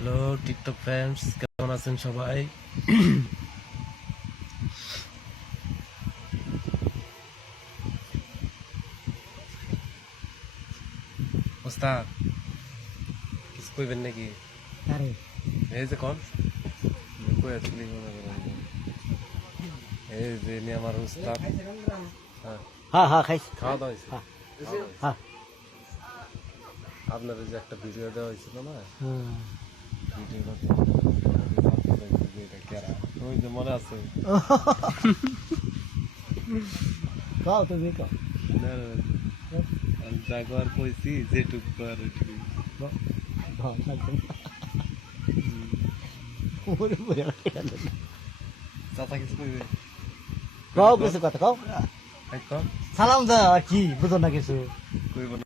Hello TikTok friends, কেমন আছেন সবাই? ওস্তাদ কিছু কইবেন নাকি? আরে এই যে কোন কই আসলি মনে করেন, এই যে নি আমার ওস্তাদ। হ্যাঁ, হ্যাঁ হ্যাঁ খাইছি। খাওয়া দাওয়া হয়েছে। হ্যাঁ হ্যাঁ আপনার যে একটা ভিডিও দেওয়া হয়েছিল না, হ্যাঁ। ভিডিওটা ওই যে মনে আছে? খাও তুমি খাও। না, না, আমি যা কর কইছি যেটুক কর ভালো লাগবে ওরে বলে চাচা কিছু কইবে? খাও কিছু কথা খাও। কর সালাম দা আর কি বুঝো না কিছু কইব না।